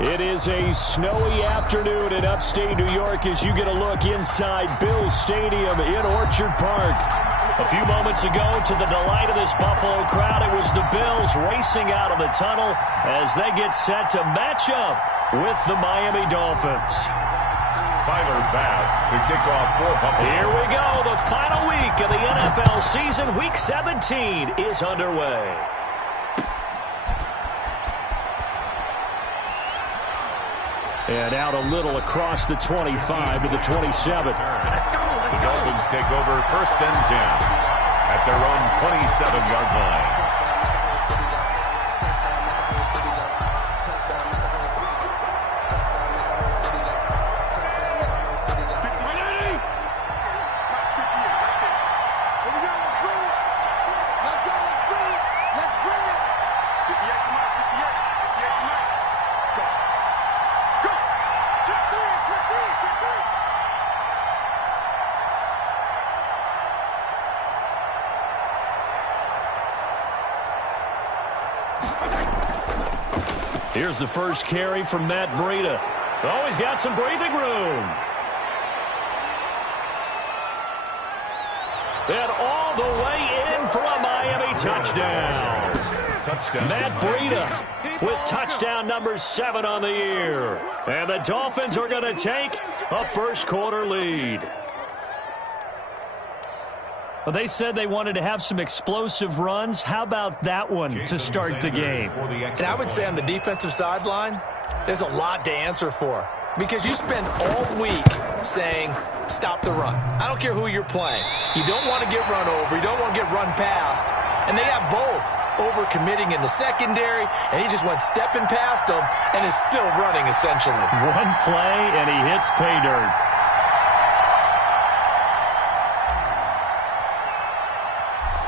It is a snowy afternoon in upstate New York as you get a look inside Bills Stadium in Orchard Park. A few moments ago, to the delight of this Buffalo crowd, it was the Bills racing out of the tunnel as they get set to match up with the Miami Dolphins. Tyler Bass to kick off for Buffalo. Here we go. The final week of the NFL season, Week 17, is underway. And out a little across the 25 to the 27. The Dolphins take over 1st and 10 at their own 27-yard line. Here's the first carry from Matt Breida. Oh, he's got some breathing room. And all the way in for a Miami touchdown. Matt Breida with touchdown number 7 on the year. And the Dolphins are going to take a first-quarter lead. Well, they said they wanted to have some explosive runs. How about that one to start the game? And I would say on the defensive sideline, there's a lot to answer for. Because you spend all week saying, stop the run. I don't care who you're playing. You don't want to get run over. You don't want to get run past. And they have both. Overcommitting in the secondary, and he just went stepping past them and is still running, essentially. One play, and he hits pay dirt.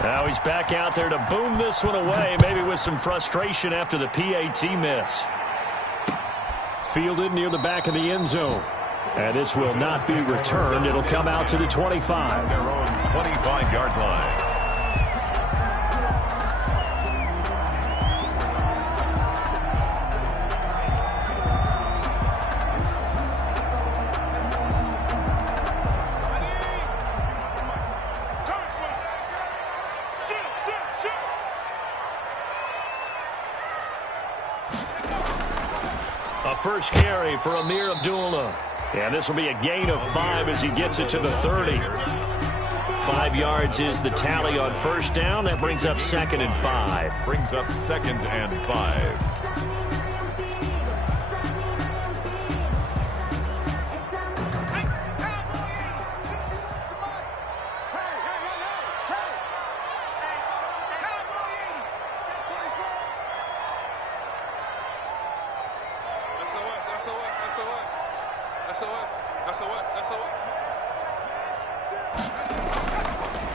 Now he's back out there to boom this one away, maybe with some frustration after the PAT miss. Fielded near the back of the end zone. And this will not be returned. It'll come out to the 25. Their own 25-yard line. First carry for Amir Abdullah. And this will be a gain of 5 as he gets it to the 30. 5 yards is the tally on first down. That brings up 2nd and 5. Brings up 2nd and 5.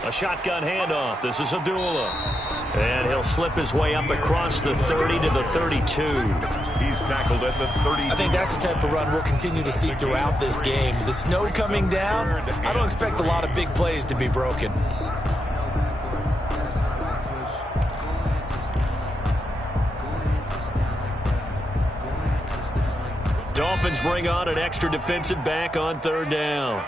A shotgun handoff. This is Abdullah. And he'll slip his way up across the 30 to the 32. He's tackled at the 30. I think that's the type of run we'll continue to see throughout this game. The snow coming down, I don't expect a lot of big plays to be broken. Dolphins bring on an extra defensive back on 3rd down.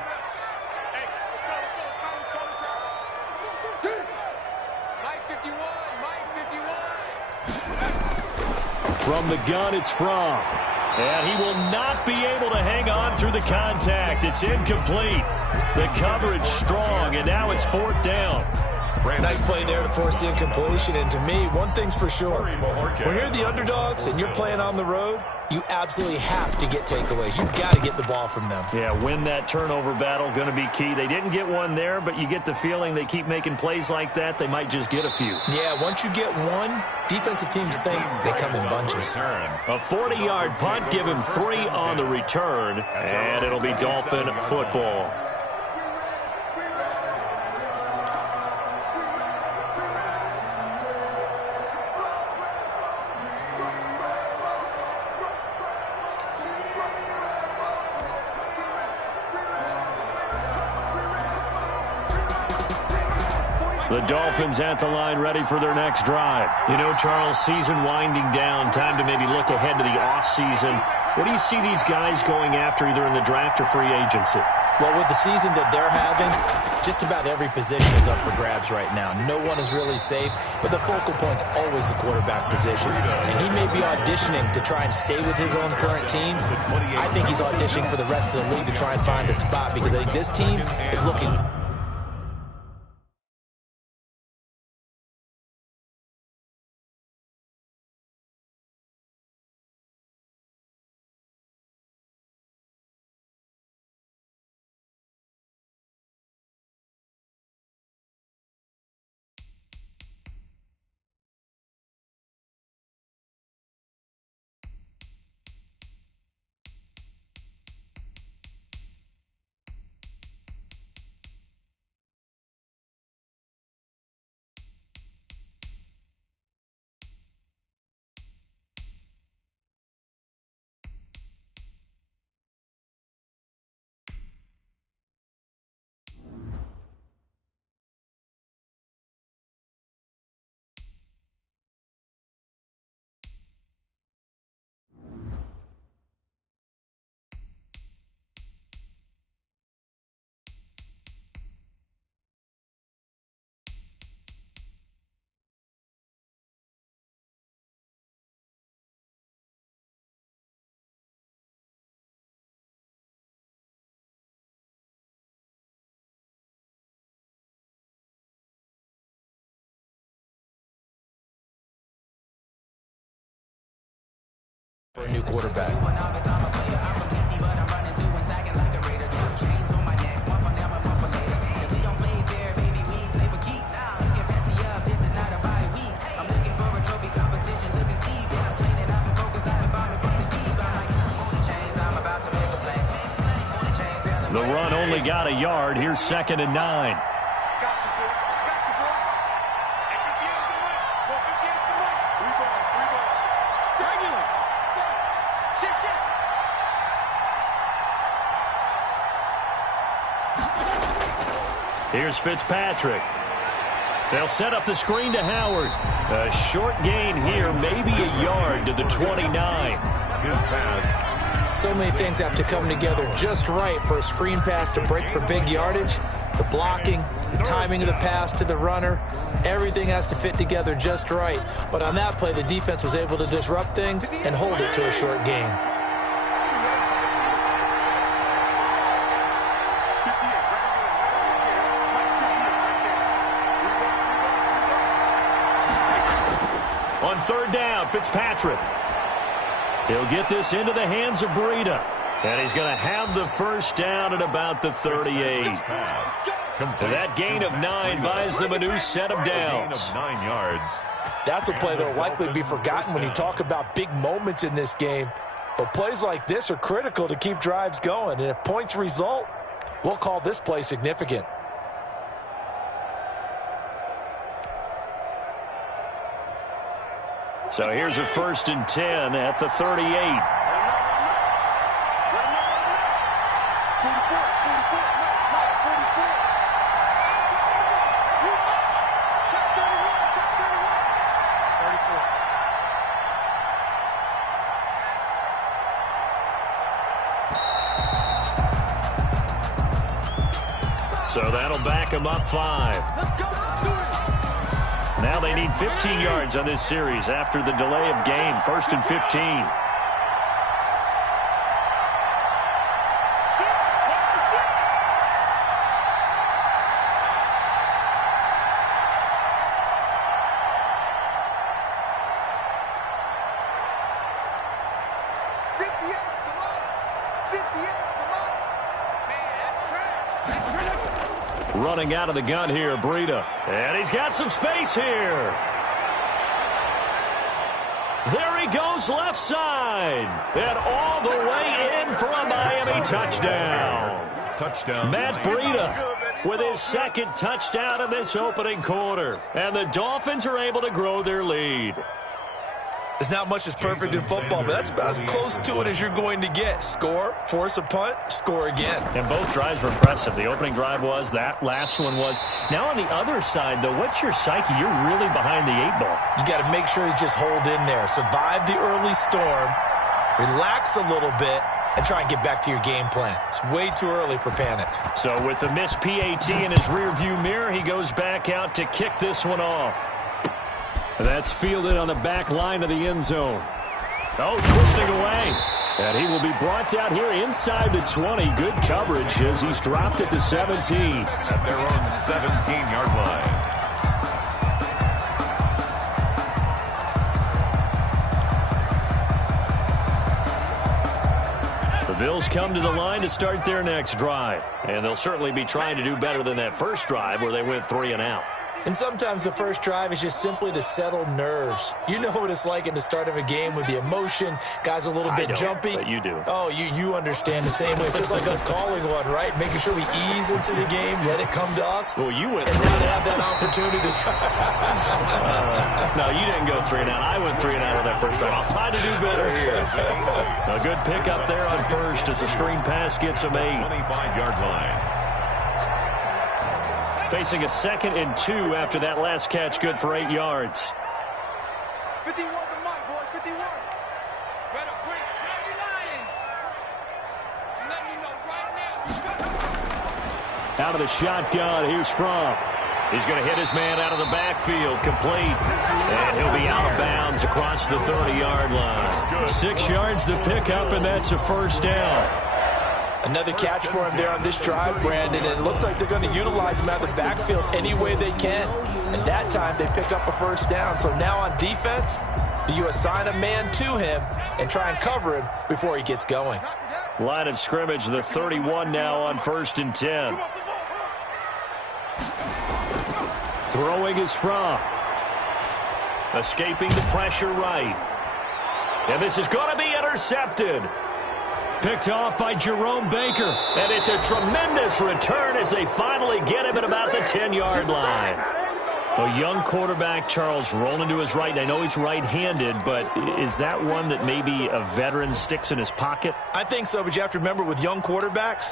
From the gun, it's Fromm. And he will not be able to hang on through the contact. It's incomplete. The coverage strong, and now it's 4th down. Nice play there to force the incompletion. And to me, one thing's for sure. When you're the underdogs and you're playing on the road, you absolutely have to get takeaways. You've got to get the ball from them. Yeah, win that turnover battle, going to be key. They didn't get one there, but you get the feeling they keep making plays like that, they might just get a few. Yeah, once you get one, defensive teams think they come in bunches. A 40-yard punt, give him 3 on the return, and it'll be Dolphin football. The Dolphins at the line, ready for their next drive. You know, Charles, season winding down, time to maybe look ahead to the offseason. What do you see these guys going after either in the draft or free agency? Well, with the season that they're having, just about every position is up for grabs right now. No one is really safe, but the focal point's always the quarterback position. And he may be auditioning to try and stay with his own current team. I think he's auditioning for the rest of the league to try and find a spot because I think this team is looking. For a new quarterback. The run only got a yard. Here's 2nd and 9. Here's Fitzpatrick. They'll set up the screen to Howard. A short gain here, maybe a yard to the 29. His pass. So many things have to come together just right for a screen pass to break for big yardage. The blocking, the timing of the pass to the runner, everything has to fit together just right. But on that play, the defense was able to disrupt things and hold it to a short gain. On 3rd down, Fitzpatrick. He'll get this into the hands of Breida. And he's going to have the first down at about the 38. That gain of 9 buys them a new set of downs. 9 yards. That's a play that will likely be forgotten when you talk about big moments in this game. But plays like this are critical to keep drives going. And if points result, we'll call this play significant. So here's a 1st and 10 at the 38. So that'll back them up 5. Now they need 15 yards on this series after the delay of game. 1st and 15. Running out of the gun here, Breida. And he's got some space here. There he goes left side. And all the way in for a Miami touchdown. Matt Breida with his 2nd touchdown in this opening quarter. And the Dolphins are able to grow their lead. There's not much that's perfect in football, but that's about as close to it as you're going to get. Score, force a punt, score again. And both drives were impressive. The opening drive was, that last one was. Now on the other side, though, what's your psyche? You're really behind the 8-ball. You got to make sure you just hold in there. Survive the early storm, relax a little bit, and try and get back to your game plan. It's way too early for panic. So with the missed PAT in his rearview mirror, he goes back out to kick this one off. That's fielded on the back line of the end zone. Oh, twisting away. And he will be brought down here inside the 20. Good coverage as he's dropped at the 17. At their own 17-yard line. The Bills come to the line to start their next drive. And they'll certainly be trying to do better than that first drive where they went 3 and out. And sometimes the first drive is just simply to settle nerves. You know what it's like at the start of a game with the emotion. Guys a little bit jumpy. But you do. Oh, you understand the same way. It's just like us calling one, right? Making sure we ease into the game, let it come to us. Well, you went and now they have that opportunity. No, you didn't go 3 and out. I went 3 and out on that first drive. I'll try to do better here. A good pickup there on first as a screen pass gets him 8. 25-yard line. Facing a 2nd and 2 after that last catch, good for 8 yards. 51 to Mike, boy, 51. Better quick, Sandy Lion. Let me know right now. Out of the shotgun, here's Fromm. He's going to hit his man out of the backfield, complete. And he'll be out of bounds across the 30-yard line. 6 yards the pickup, and that's a first down. Another catch for him there on this drive, Brandon, and it looks like they're going to utilize him out of the backfield any way they can. And that time, they pick up a first down. So now on defense, do you assign a man to him and try and cover him before he gets going? Line of scrimmage, the 31 now on 1st and 10. Throwing is Fromm. Escaping the pressure right. And this is going to be intercepted. Picked off by Jerome Baker. And it's a tremendous return as they finally get him at about the 10-yard line. A young quarterback, Charles, rolling to his right. And I know he's right-handed, but is that one that maybe a veteran sticks in his pocket? I think so, but you have to remember with young quarterbacks,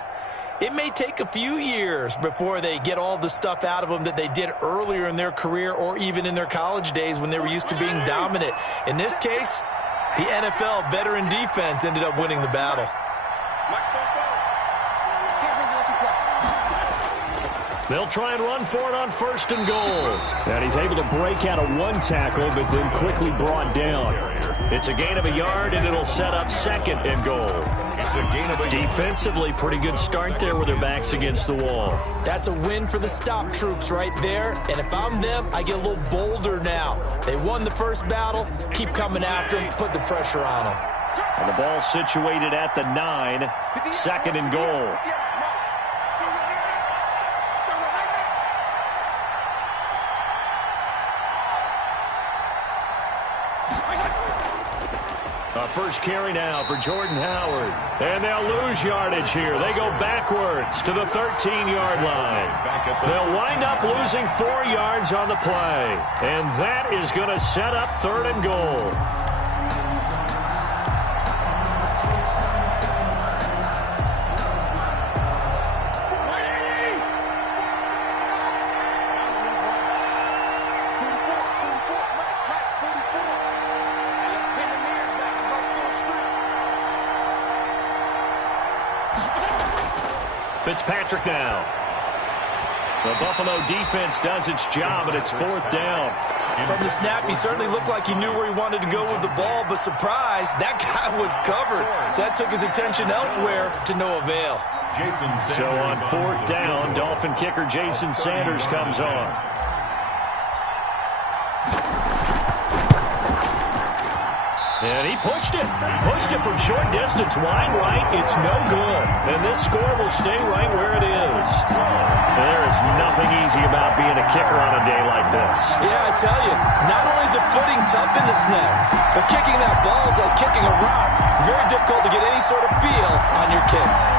it may take a few years before they get all the stuff out of them that they did earlier in their career or even in their college days when they were used to being dominant. In this case, the NFL veteran defense ended up winning the battle. They'll try and run for it on 1st and goal. And he's able to break out of one tackle, but then quickly brought down. It's a gain of a yard, and it'll set up 2nd and goal. It's a gain of a Defensively, pretty good start there with their backs against the wall. That's a win for the stop troops right there. And if I'm them, I get a little bolder now. They won the first battle. Keep coming after them. Put the pressure on them. And the ball situated at the 9. 2nd and goal. First carry now for Jordan Howard. And they'll lose yardage here. They go backwards to the 13-yard line. They'll wind up losing 4 yards on the play. And that is going to set up 3rd and goal. Fitzpatrick now. The Buffalo defense does its job, and it's 4th down. From the snap, he certainly looked like he knew where he wanted to go with the ball, but surprise, that guy was covered. So that took his attention elsewhere to no avail. So on 4th down, Dolphin kicker Jason Sanders comes on. And he pushed it. Pushed it from short distance. Wide right. It's no good. And this score will stay right where it is. There is nothing easy about being a kicker on a day like this. Yeah, I tell you, not only is the footing tough in the snow, but kicking that ball is like kicking a rock. Very difficult to get any sort of feel on your kicks.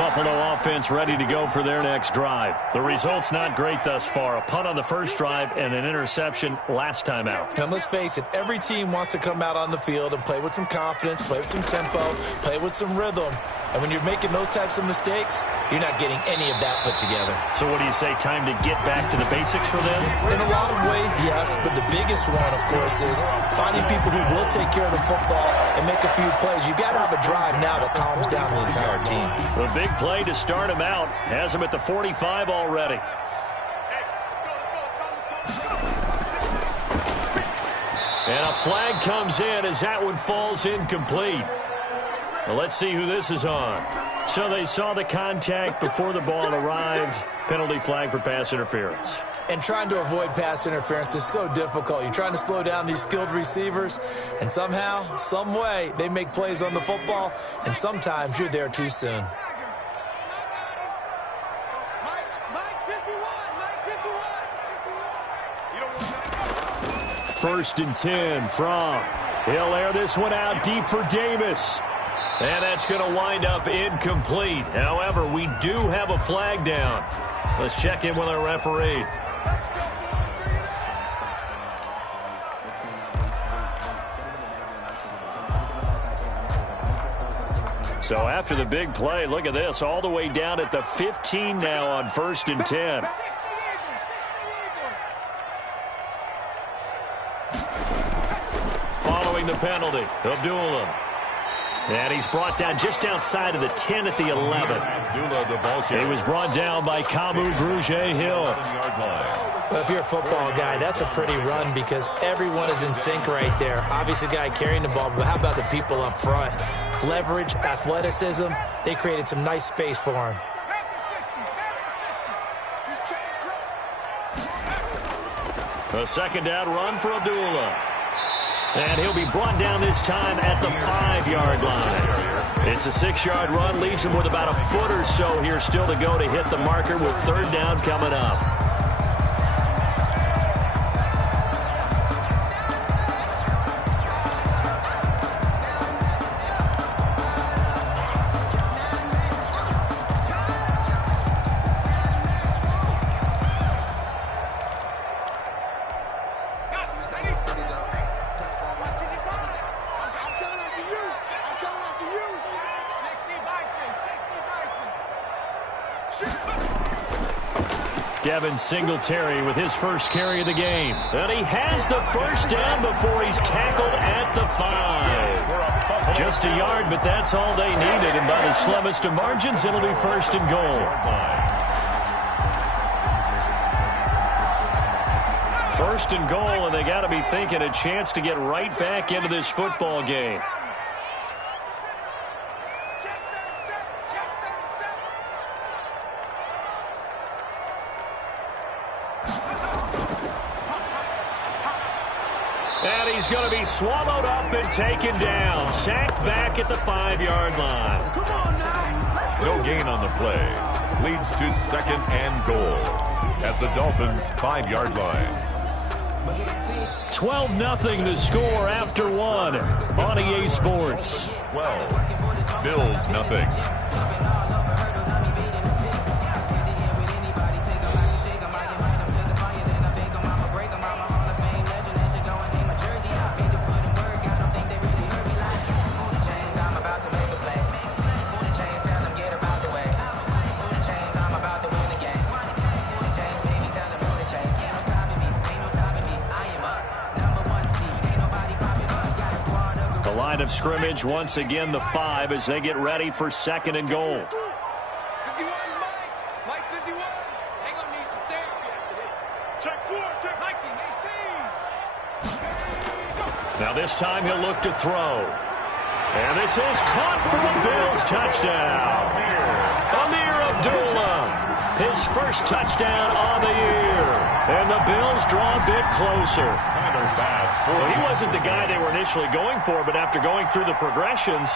Buffalo offense ready to go for their next drive. The result's not great thus far. A punt on the first drive and an interception last time out. And let's face it, every team wants to come out on the field and play with some confidence, play with some tempo, play with some rhythm. And when you're making those types of mistakes, you're not getting any of that put together. So what do you say, time to get back to the basics for them? In a lot of ways, yes, but the biggest one, of course, is finding people who will take care of the football and make a few plays. You've got to have a drive now that calms down the entire team. The big play to start him out has him at the 45 already. And a flag comes in as that one falls incomplete. Well, let's see who this is on. So they saw the contact before the ball arrived. Penalty flag for pass interference. And trying to avoid pass interference is so difficult. You're trying to slow down these skilled receivers, and somehow, some way, they make plays on the football, and sometimes you're there too soon. First and 10 from. He'll air this one out deep for Davis. And that's going to wind up incomplete. However, we do have a flag down. Let's check in with our referee. So after the big play, look at this, all the way down at the 15 now on first and 10. Following the penalty, Abdullah. And he's brought down just outside of the 10 at the 11. He was brought down by Kamu Grugier-Hill. But if you're a football guy, that's a pretty run because everyone is in sync right there. Obviously, the guy carrying the ball, but how about the people up front? Leverage, athleticism, they created some nice space for him. A second down run for Abdullah. And he'll be brought down this time at the 5-yard line. It's a 6-yard run, leaves him with about a foot or so here still to go to hit the marker with third down coming up. Devin Singletary with his first carry of the game. And he has the first down before he's tackled at the 5. Just a yard, but that's all they needed. And by the slimmest of margins, it'll be first and goal. First and goal, and they got to be thinking a chance to get right back into this football game. And he's going to be swallowed up and taken down. Sacked back at the 5-yard line. No gain on the play. Leads to second and goal at the Dolphins' 5-yard line. 12-0 the score after one on EA Sports. 12. Bills nothing. Line of scrimmage once again the 5 as they get ready for second and goal. 51, Mike 51. They're going to need some therapy after this. Check 4, check Mike 18. Now this time he'll look to throw. And this is caught for the Bills touchdown. Amir Abdullah, his first touchdown on the year. And the Bills draw a bit closer. Well, he wasn't the guy they were initially going for, but after going through the progressions,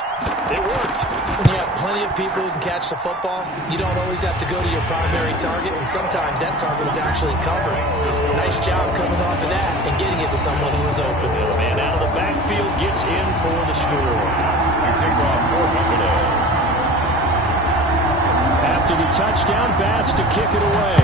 it worked. When you have plenty of people who can catch the football, you don't always have to go to your primary target, and sometimes that target is actually covered. Nice job coming off of that and getting it to someone who was open. The man out of the backfield gets in for the score. You take off for Buffalo. After the touchdown pass to kick it away.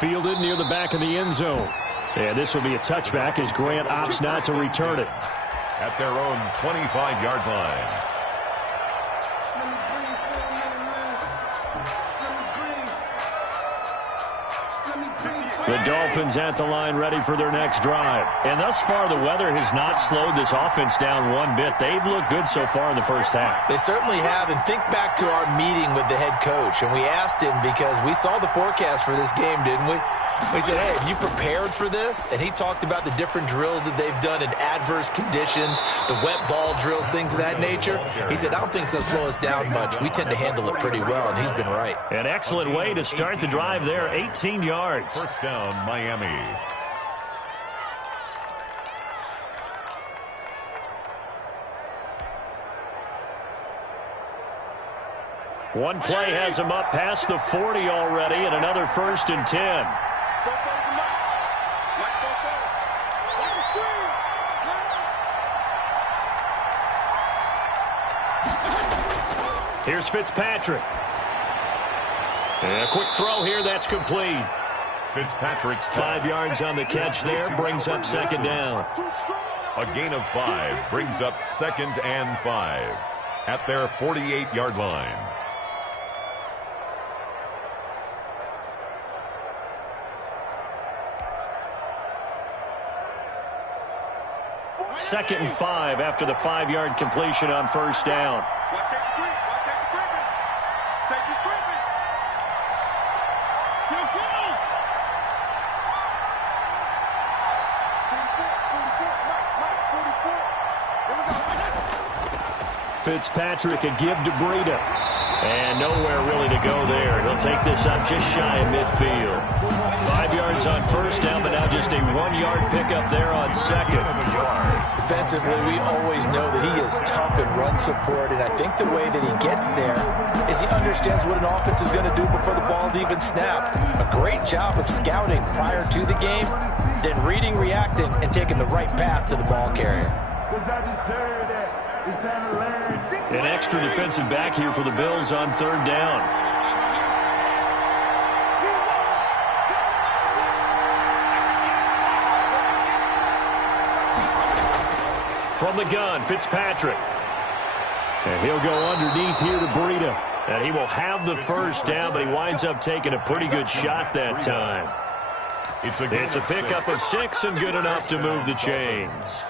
Fielded near the back of the end zone. And this will be a touchback as Grant opts not to return it. At their own 25-yard line. The Dolphins at the line ready for their next drive. And thus far, the weather has not slowed this offense down one bit. They've looked good so far in the first half. They certainly have. And think back to our meeting with the head coach. And we asked him because we saw the forecast for this game, didn't we? We said, hey, have you prepared for this? And he talked about the different drills that they've done in adverse conditions, the wet ball drills, things of that nature. He said, I don't think it's going to slow us down much. We tend to handle it pretty well, and he's been right. An excellent way to start the drive there, 18 yards. First down, Miami. One play has him up past the 40 already, and another 1st and 10. Here's Fitzpatrick. And a quick throw here, that's complete. Fitzpatrick's 5 yards on the catch there, brings up 2nd down. A gain of 5 brings up 2nd and 5 at their 48-yard line. Second and 5 after the 5-yard completion on 1st down. Fitzpatrick, a give to Breida. And nowhere really to go there. He'll take this up just shy of midfield. 5 yards on 1st down, but now just a 1-yard pickup there on 2nd. Defensively, we always know that he is tough in run support, and I think the way that he gets there is he understands what an offense is going to do before the ball's even snapped. A great job of scouting prior to the game, then reading, reacting, and taking the right path to the ball carrier. An extra defensive back here for the Bills on 3rd down. From the gun, Fitzpatrick. And he'll go underneath here to Breida. And he will have the 1st down, but he winds up taking a pretty good shot that time. It's a pickup of 6 and good enough to move the chains.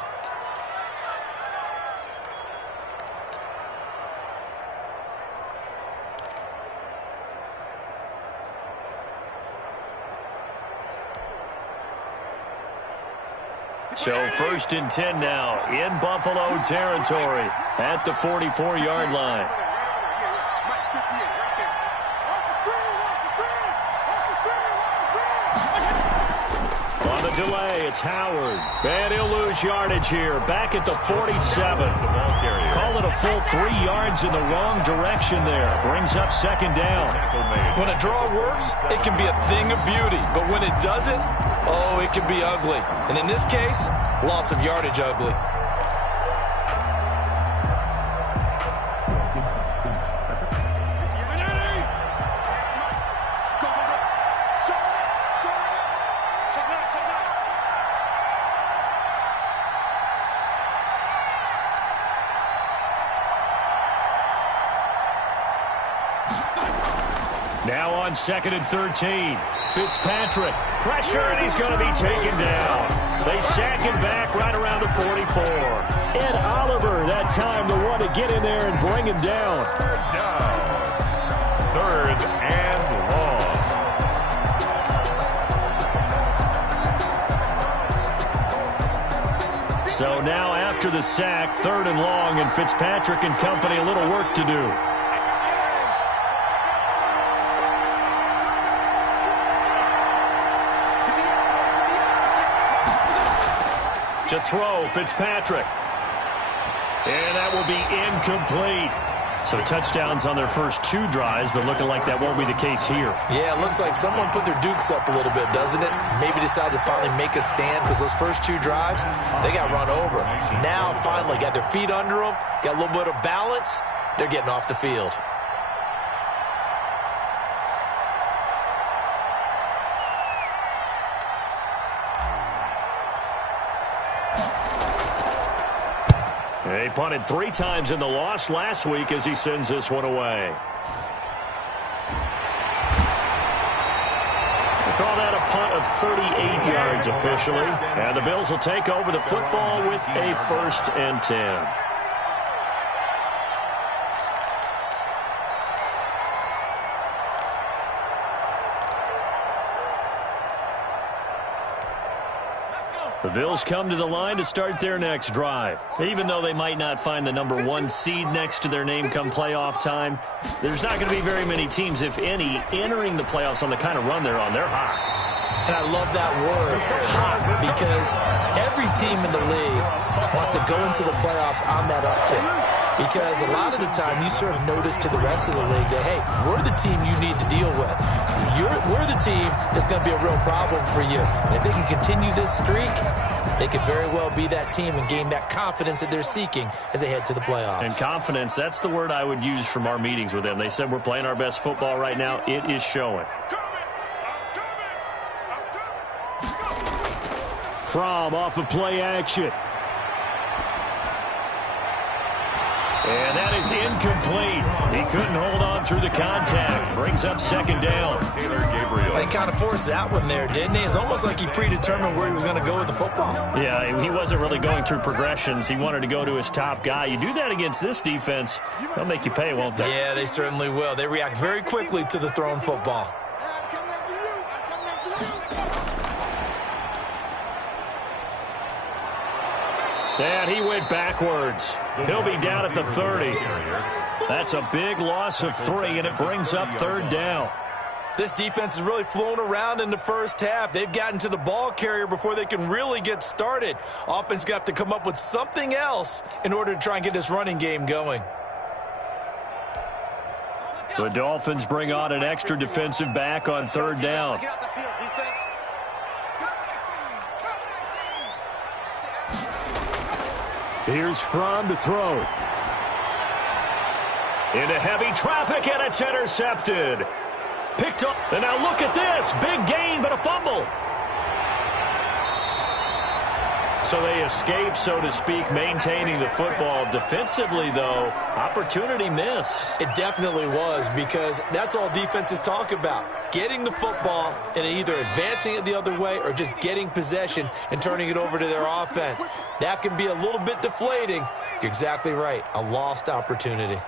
So 1st and 10 now in Buffalo territory at the 44-yard line. On the delay, it's Howard. And he'll lose yardage here. Back at the 47. Call it a full 3 yards in the wrong direction there. Brings up 2nd down. When a draw works, it can be a thing of beauty. But when it doesn't, oh, it can be ugly. And in this case, loss of yardage ugly. Now on 2nd and 13. Fitzpatrick. Pressure, and he's going to be taken down. They sack him back right around the 44. Ed Oliver, that time, the one to get in there and bring him down. 3rd down. 3rd and long. So now after the sack, 3rd and long, and Fitzpatrick and company a little work to do. To throw, Fitzpatrick. And that will be incomplete. So touchdowns on their first 2 drives, but looking like that won't be the case here. Yeah, it looks like someone put their dukes up a little bit, doesn't it? Maybe decided to finally make a stand because those first 2 drives, they got run over. Now, finally, got their feet under them, got a little bit of balance, they're getting off the field. He punted 3 times in the loss last week as he sends this one away. They call that a punt of 38 yards officially. And the Bills will take over the football with a 1st and 10. The Bills come to the line to start their next drive. Even though they might not find the #1 seed next to their name come playoff time, there's not going to be very many teams, if any, entering the playoffs on the kind of run they're on. They're hot. And I love that word, hot, because every team in the league wants to go into the playoffs on that uptick. Because a lot of the time you serve notice to the rest of the league that, hey, we're the team you need to deal with. We're the team that's going to be a real problem for you. And if they can continue this streak, they could very well be that team and gain that confidence that they're seeking as they head to the playoffs. And confidence, that's the word I would use from our meetings with them. They said we're playing our best football right now. It is showing. From off of play action. And that is incomplete. He couldn't hold on through the contact. Brings up 2nd down. Taylor Gabriel. They kind of forced that one there, didn't he? It's almost like he predetermined where he was going to go with the football. Yeah, he wasn't really going through progressions. He wanted to go to his top guy. You do that against this defense, they'll make you pay, won't they? Yeah, they certainly will. They react very quickly to the thrown football. And he went backwards. He'll be down at the 30. That's a big loss of 3, and it brings up 3rd down. This defense has really flown around in the first half. They've gotten to the ball carrier before they can really get started. Offense got to come up with something else in order to try and get this running game going. The Dolphins bring on an extra defensive back on 3rd down. Here's Fromm to throw. Into heavy traffic, and it's intercepted. Picked up, and now look at this. Big gain, but a fumble. So they escape, so to speak, maintaining the football. Defensively, though, opportunity miss. It definitely was, because that's all defenses talk about. Getting the football and either advancing it the other way or just getting possession and turning it over to their offense. That can be a little bit deflating. You're exactly right. A lost opportunity.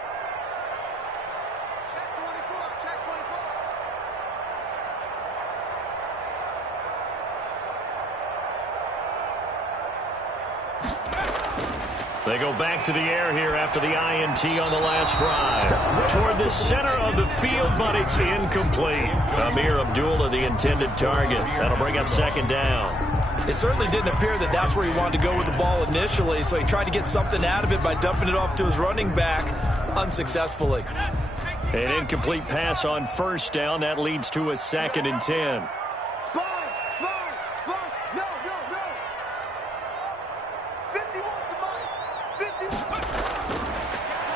They go back to the air here after the INT on the last drive. Toward the center of the field, but it's incomplete. Amir Abdullah, the intended target. That'll bring up 2nd down. It certainly didn't appear that that's where he wanted to go with the ball initially, so he tried to get something out of it by dumping it off to his running back unsuccessfully. An incomplete pass on 1st down. That leads to a 2nd and 10.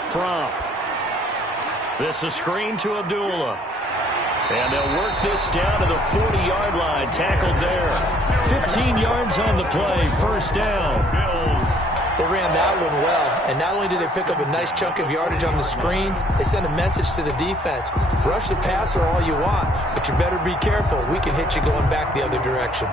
Fromm. This a screen to Abdullah. And they'll work this down to the 40-yard line. Tackled there. 15 yards on the play. 1st down. Bills. They ran that one well. And not only did they pick up a nice chunk of yardage on the screen, they sent a message to the defense. Rush the passer all you want, but you better be careful. We can hit you going back the other direction.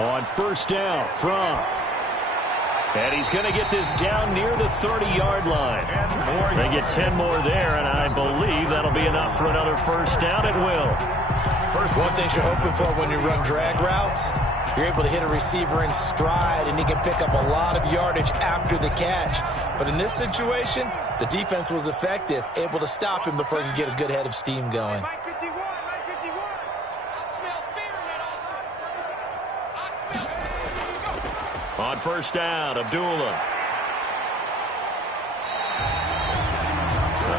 On 1st down, Fromm. And he's going to get this down near the 30-yard line. They get 10 more there, and I believe that'll be enough for another 1st down. It will. One thing you're hoping for when you run drag routes, you're able to hit a receiver in stride, and he can pick up a lot of yardage after the catch. But in this situation, the defense was effective, able to stop him before he could get a good head of steam going. On 1st down, Abdullah.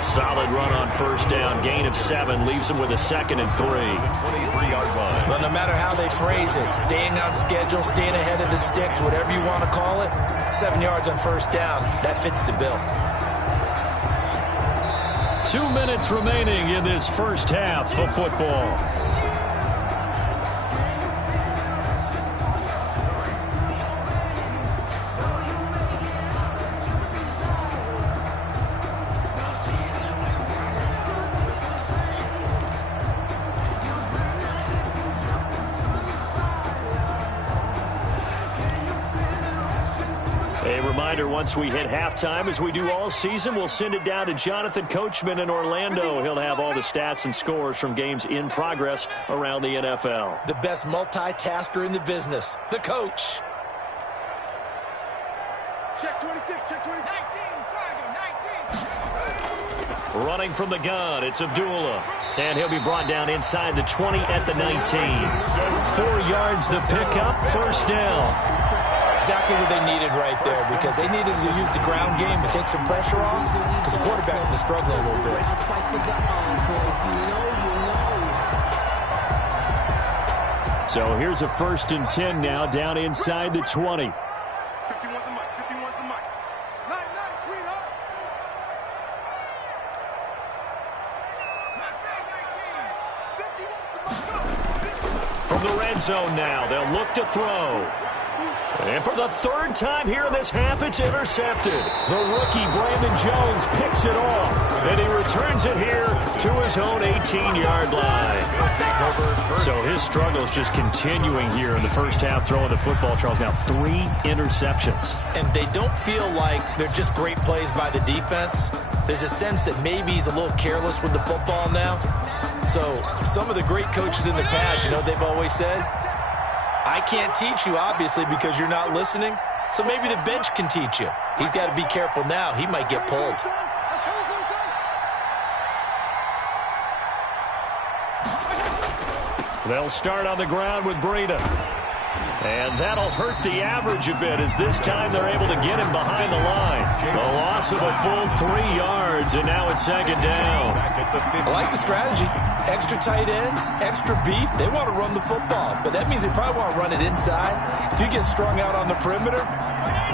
A solid run on first down. Gain of 7 leaves them with a 2nd and 3. 23-yard line. Well, no matter how they phrase it, staying on schedule, staying ahead of the sticks, whatever you want to call it, 7 yards on first down, that fits the bill. 2 minutes remaining in this first half of football. Once we hit halftime, as we do all season, we'll send it down to Jonathan Coachman in Orlando. He'll have all the stats and scores from games in progress around the NFL. The best multitasker in the business, the coach. Check 26, check 26. 19, triangle, 19. Running from the gun, it's Abdullah. And he'll be brought down inside the 20 at the 19. 4 yards the pickup, first down. Exactly what they needed right there, because they needed to use the ground game to take some pressure off, because the quarterback's been struggling a little bit. So here's a 1st and 10 now, down inside the 20. 51's the mic, 51's the mic. Nice, sweetheart. From the red zone now, they'll look to throw. And for the 3rd time here in this half, it's intercepted. The rookie, Brandon Jones, picks it off. And he returns it here to his own 18-yard line. So his struggle is just continuing here in the first half, throwing the football, Charles. Now 3 interceptions. And they don't feel like they're just great plays by the defense. There's a sense that maybe he's a little careless with the football now. So some of the great coaches in the past, they've always said, I can't teach you, obviously, because you're not listening. So maybe the bench can teach you. He's got to be careful now. He might get pulled. They'll start on the ground with Breida. And that'll hurt the average a bit, as this time they're able to get him behind the line. A loss of a full 3 yards, and now it's 2nd down. I like the strategy. Extra tight ends, extra beef. They want to run the football, but that means they probably want to run it inside. If you get strung out on the perimeter,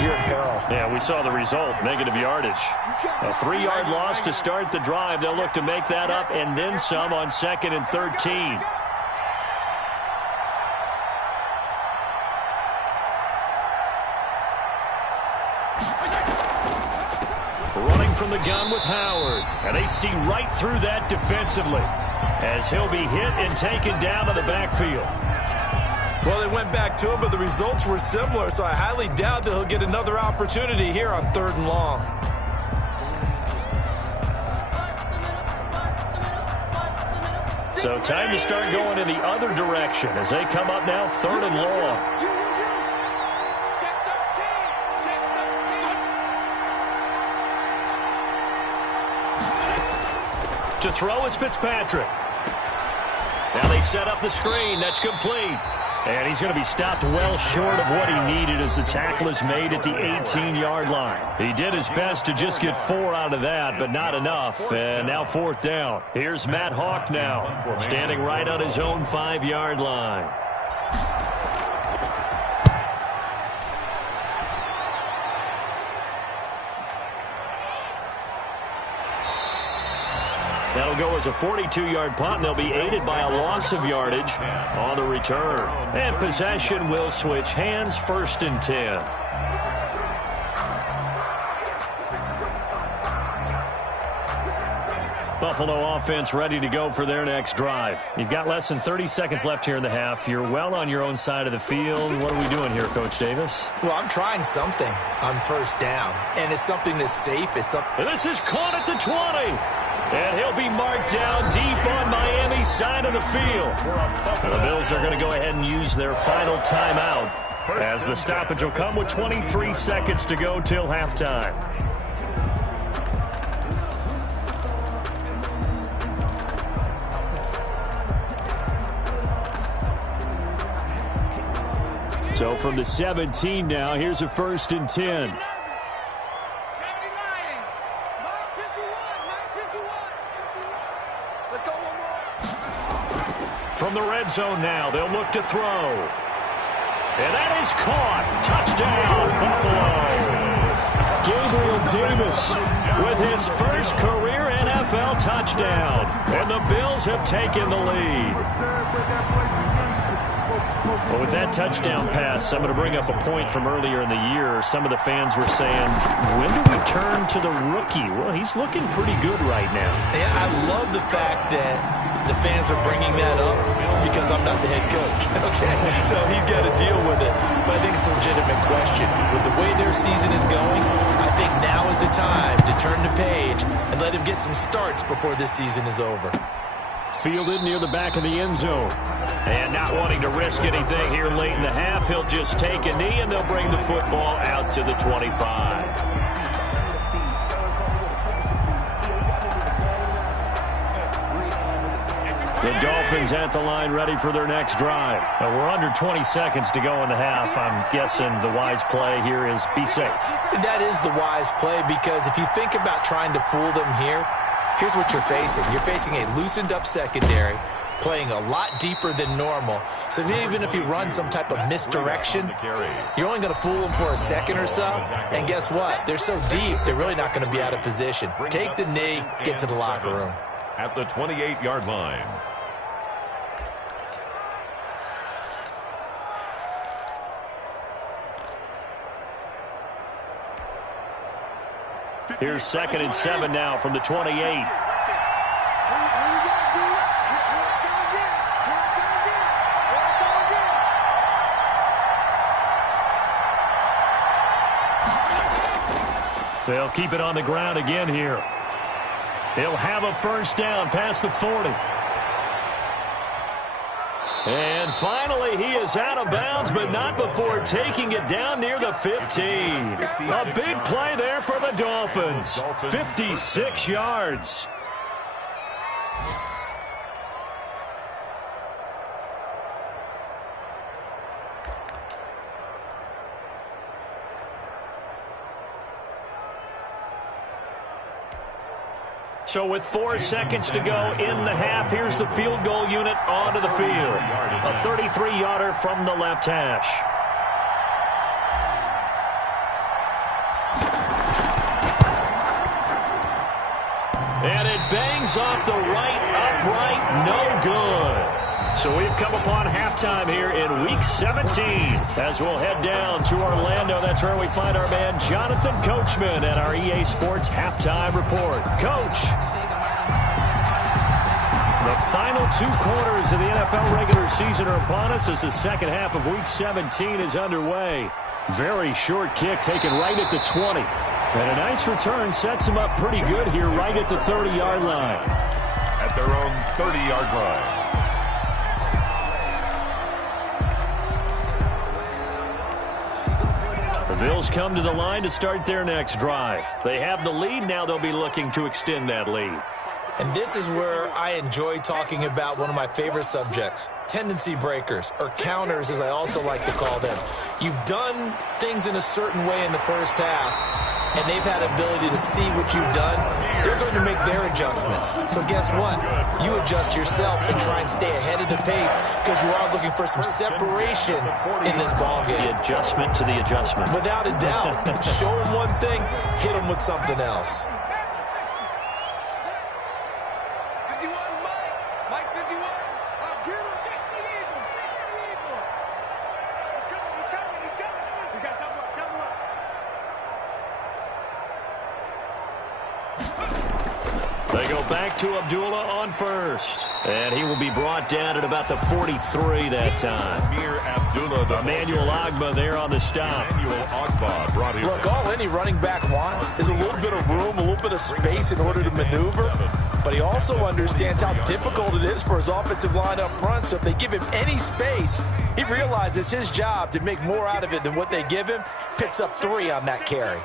you're in peril. Yeah, we saw the result, negative yardage. A 3-yard loss to start the drive. They'll look to make that up and then some on 2nd and 13. Running from the gun with Howard. And they see right through that defensively, as he'll be hit and taken down to the backfield. Well, they went back to him, but the results were similar, so I highly doubt that he'll get another opportunity here on 3rd and long. So time to start going in the other direction as they come up now 3rd and long. To throw is Fitzpatrick. Now they set up the screen. That's complete. And he's going to be stopped well short of what he needed as the tackle is made at the 18-yard line. He did his best to just get 4 out of that, but not enough. And now 4th down. Here's Matt Hawk now, standing right on his own 5-yard line. That'll go as a 42-yard punt, and they'll be aided by a loss of yardage on the return. And possession will switch hands, 1st and 10. Buffalo offense ready to go for their next drive. You've got less than 30 seconds left here in the half. You're well on your own side of the field. What are we doing here, Coach Davis? Well, I'm trying something on 1st down, and it's something that's safe. And this is caught at the 20. And he'll be marked down deep on Miami's side of the field. The Bills are going to go ahead and use their final timeout, as the stoppage will come with 23 seconds to go till halftime. So from the 17 now, here's a 1st and 10. 79, 951, 951. red zone now. They'll look to throw. And that is caught. Touchdown, Buffalo. Gabriel Davis with his first career NFL touchdown. And the Bills have taken the lead. Well, with that touchdown pass, I'm going to bring up a point from earlier in the year. Some of the fans were saying, when do we turn to the rookie? Well, he's looking pretty good right now. Yeah, I love the fact that the fans are bringing that up because I'm not the head coach. Okay, so he's got to deal with it. But I think it's a legitimate question. With the way their season is going, I think now is the time to turn the page and let him get some starts before this season is over. Fielded near the back of the end zone. And not wanting to risk anything here late in the half, he'll just take a knee and they'll bring the football out to the 25. The Dolphins at the line ready for their next drive. We're under 20 seconds to go in the half. I'm guessing the wise play here is be safe. That is the wise play because if you think about trying to fool them here, here's what you're facing. You're facing a loosened up secondary, playing a lot deeper than normal. So even if you run some type of misdirection, you're only going to fool them for a second or so. And guess what? They're so deep, they're really not going to be out of position. Take the knee, get to the locker room. At the 28-yard line. Here's 2nd and 7 now from the 28. They'll keep it on the ground again here. He'll have a first down past the 40. And finally, he is out of bounds, but not before taking it down near the 15. A big play there for the Dolphins. 56 yards. So with 4 seconds to go in the half, here's the field goal unit onto the field. A 33-yarder from the left hash. And it bangs off the right upright, no good. So we've come upon halftime here in Week 17 as we'll head down to Orlando. That's where we find our man Jonathan Coachman at our EA Sports Halftime Report. Coach. The final 2 quarters of the NFL regular season are upon us as the second half of Week 17 is underway. Very short kick taken right at the 20. And a nice return sets him up pretty good here right at the 30-yard line. At their own 30-yard line. The Bills come to the line to start their next drive. They have the lead. Now they'll be looking to extend that lead. And this is where I enjoy talking about one of my favorite subjects, tendency breakers, or counters as I also like to call them. You've done things in a certain way in the first half, and they've had ability to see what you've done. They're going to make their adjustments. So guess what? You adjust yourself and try and stay ahead of the pace because you are looking for some separation in this ballgame. The adjustment to the adjustment. Without a doubt. Show them one thing, hit them with something else. They go back to Abdullah on first. And he will be brought down at about the 43 that time. Near Abdullah. Emmanuel Ogbah there on the stop. Emmanuel Ogbah brought him. Look, all any running back wants is a little bit of room, a little bit of space in order to maneuver. But he also understands how difficult it is for his offensive line up front. So if they give him any space, he realizes his job to make more out of it than what they give him. Picks up 3 on that carry.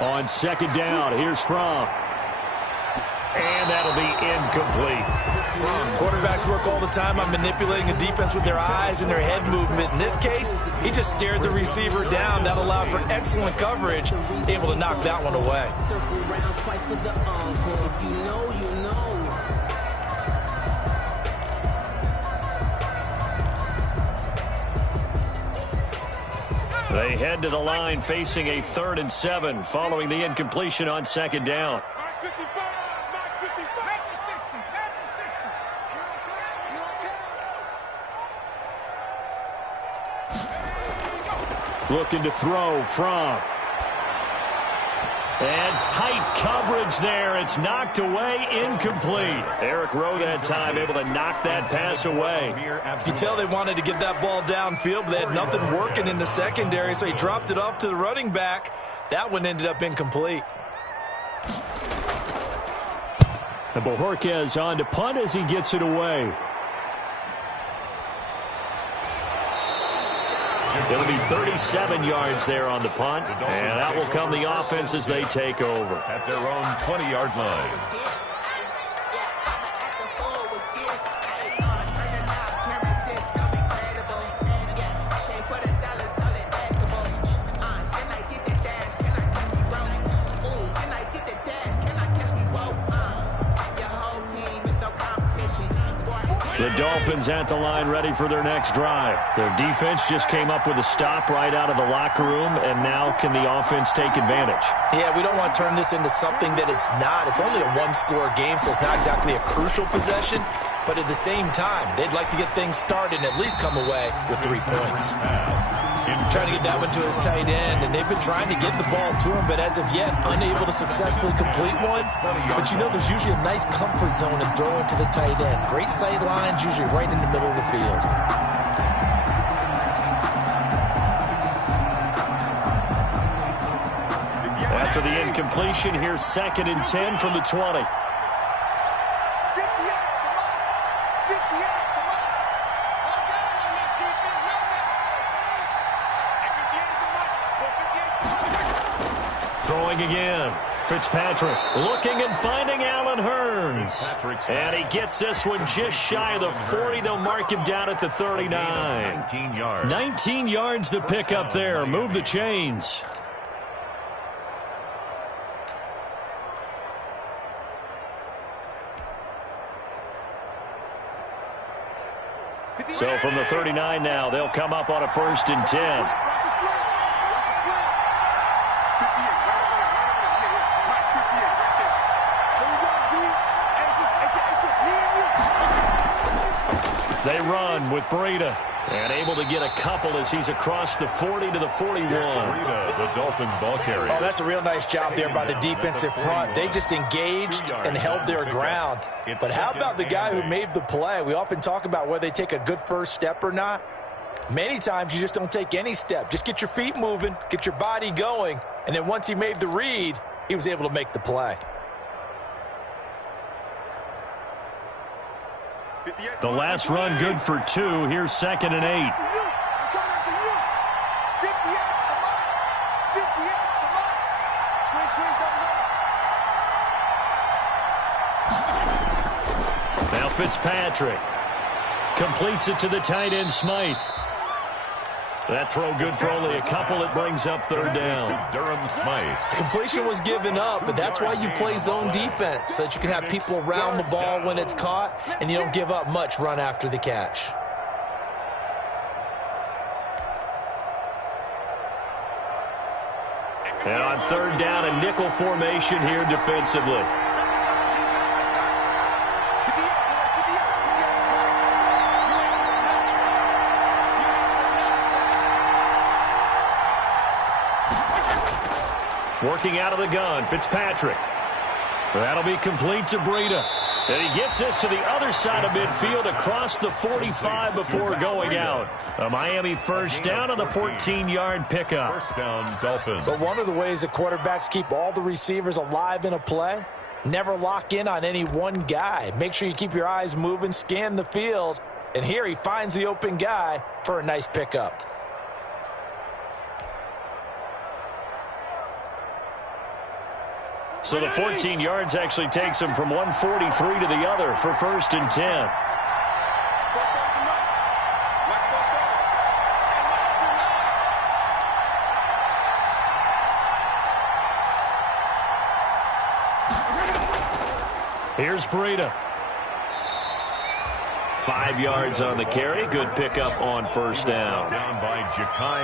On second down, here's Fromm. And that'll be incomplete. Quarterbacks work all the time on manipulating a defense with their eyes and their head movement. In this case, he just stared the receiver down. That allowed for excellent coverage, able to knock that one away. They head to the line facing a 3rd and 7 following the incompletion on 2nd down. Looking to throw from. And tight coverage there. It's knocked away, incomplete. Eric Rowe that time able to knock that pass away. You can tell they wanted to get that ball downfield, but they had nothing working in the secondary, so he dropped it off to the running back. That one ended up incomplete. And Bojorquez on to punt as he gets it away. It'll be 37 yards there on the punt, and that will come the offense as they take over. At their own 20-yard line. The Dolphins at the line ready for their next drive. Their defense just came up with a stop right out of the locker room, and now can the offense take advantage? Yeah, we don't want to turn this into something that it's not. It's only a one-score game, so it's not exactly a crucial possession. But at the same time, they'd like to get things started and at least come away with 3 points. Trying to get that one to his tight end, and they've been trying to get the ball to him, but as of yet, unable to successfully complete one. But you know, there's usually a nice comfort zone in throwing to the tight end. Great sight lines, usually right in the middle of the field. After the incompletion, here's 2nd and 10 from the 20. Throwing again. Fitzpatrick looking and finding Allen Hurns. And he gets this one just shy of the 40. They'll mark him down at the 39. 19 yards. 19 yards to pick up there. Move the chains. So from the 39 now, they'll come up on a 1st and 10. They run with Breida, and able to get a couple as he's across the 40 to the 41. Breida, the Dolphins ball carrier. Oh, that's a real nice job there by the defensive front. They just engaged and held their ground. But how about the guy who made the play? We often talk about whether they take a good first step or not. Many times you just don't take any step. Just get your feet moving, get your body going, and then once he made the read, he was able to make the play. The last run good for 2. Here's 2nd and 8. Now Fitzpatrick completes it to the tight end Smythe. That throw good for only a couple. It brings up 3rd down. Durham Smythe. Completion was given up, but that's why you play zone defense, so that you can have people around the ball when it's caught, and you don't give up much run after the catch. And on 3rd down, a nickel formation here defensively. Working out of the gun, Fitzpatrick. That'll be complete to Breida. And he gets this to the other side of midfield across the 45 before going out. A Miami 1st down on the 14-yard pickup. 1st down, Dolphins. But one of the ways that quarterbacks keep all the receivers alive in a play, never lock in on any one guy. Make sure you keep your eyes moving, scan the field. And here he finds the open guy for a nice pickup. So the 14 yards actually takes him from 143 to the other for 1st and 10. Here's Breida. 5 yards on the carry. Good pickup on 1st down.